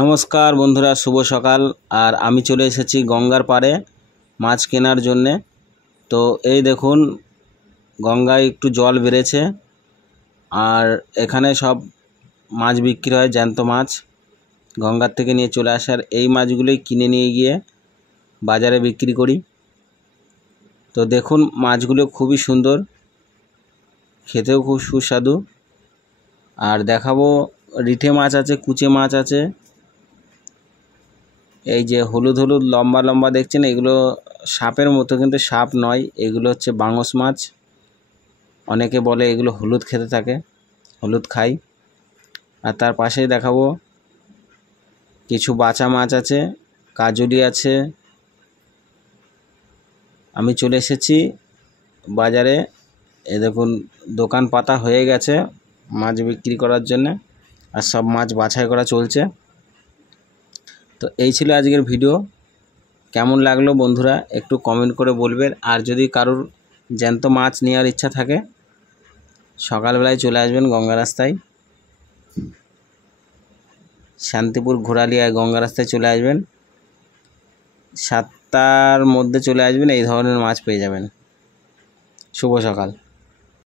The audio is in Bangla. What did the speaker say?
নমস্কার বন্ধুরা, শুভ সকাল। আর আমি চলে এসেছি গঙ্গার পাড়ে মাছ কেনার জন্যে। তো এই দেখুন, গঙ্গায় একটু জল বেড়েছে আর এখানে সব মাছ বিক্রি হয়, জ্যান্ত মাছ গঙ্গার থেকে নিয়ে চলে আসার। এই মাছগুলোই কিনে নিয়ে গিয়ে বাজারে বিক্রি করি। তো দেখুন, মাছগুলো খুবই সুন্দর, খেতেও খুব সুস্বাদু। আর দেখাবো, রিঠে মাছ আছে, কুচে মাছ আছে। এই যে হলুদ হলুদ লম্বা লম্বা দেখছেন, এগুলো সাপের মতো, কিন্তু সাপ নয়, এগুলো হচ্ছে বাংস মাছ। অনেকে বলে এগুলো হলুদ খেতে থাকে, হলুদ খাই। আর তার পাশেই দেখাবো কিছু বাচা মাছ আছে, কাজুলি আছে। আমি চলে এসেছি বাজারে। এ দেখুন, দোকান পাতা হয়ে গেছে মাছ বিক্রি করার জন্য, আর সব মাছ বাছাই করা চলছে। তো এই ছিল আজকের ভিডিও। কেমন লাগলো বন্ধুরা একটু কমেন্ট করে বলবেন। আর যদি কারোর জ্যান্ত মাছ নেওয়ার ইচ্ছা থাকে, সকালবেলায় চলে আসবেন গঙ্গা রাস্তায়, শান্তিপুর ঘোরালিয়ায় গঙ্গা রাস্তায় চলে আসবেন। 7টার মধ্যে চলে আসবেন, এই ধরনের মাছ পেয়ে যাবেন। শুভ সকাল।